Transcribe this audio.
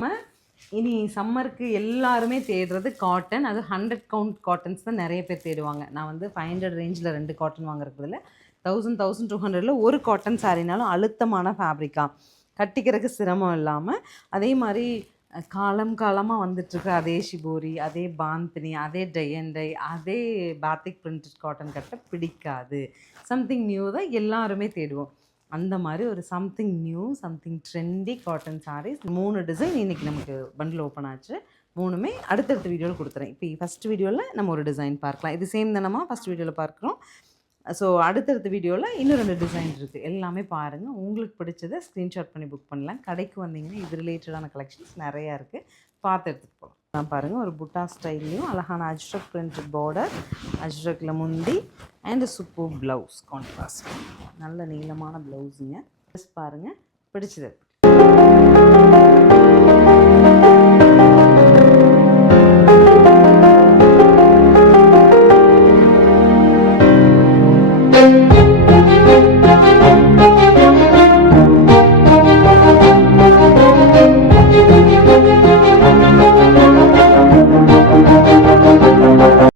நம்ம இனி சம்மருக்கு எல்லாருமே தேடுறது காட்டன். அது 100 கவுண்ட் காட்டன்ஸ் தான் நிறைய பேர் தேடுவாங்க. நான் வந்து 500 ரேஞ்சில் 2 காட்டன் வாங்குறதுல 1200 ஒரு காட்டன் சாரினாலும் அழுத்தமான ஃபேப்ரிக்காக கட்டிக்கிறதுக்கு சிரமம் இல்லாமல், அதே மாதிரி காலமாக வந்துட்டுருக்கு அதே ஷிபோரி, அதே பாந்தினி, அதே டை அண்ட் டை, அதே பாத்திக் பிரிண்டட் காட்டன் கட்ட பிடிக்காது. சம்திங் நியூ தான் எல்லாருமே தேடுவோம். அந்த மாதிரி ஒரு something new, something trendy cotton saris 3 design இன்றைக்கி நமக்கு பண்டில் ஓப்பன் ஆச்சு. 3மே அடுத்தடுத்த வீடியோவில் கொடுத்துறேன். இப்போ ஃபஸ்ட் வீடியோவில் நம்ம ஒரு டிசைன் பார்க்கலாம். இது சேம் தானம்மா ஃபஸ்ட் வீடியோவில் பார்க்குறோம். ஸோ அடுத்தடுத்த வீடியோவில் இன்னும் 2 டிசைன் இருக்குது. எல்லாமே பாருங்கள். உங்களுக்கு பிடிச்சதை ஸ்க்ரீன்ஷாட் பண்ணி புக் பண்ணலாம். கடைக்கு வந்தீங்கன்னா இது ரிலேட்டடான கலெக்ஷன்ஸ் நிறையா இருக்குது. பார்த்து எடுத்துகிட்டு போகலாம். நான் பாருங்கள், ஒரு புட்டா ஸ்டைல்லையும் அழகான அஜ்ரக் பிரிண்டட் பார்டர், அஜ்ரக்கில் முந்தி அண்ட் சூப்பர் ப்ளவுஸ் கான்ட்ராஸ்ட். நல்ல நீளமான ப்ளவுஸுங்க. ட்ரெஸ் பாருங்கள், பிடிச்சது.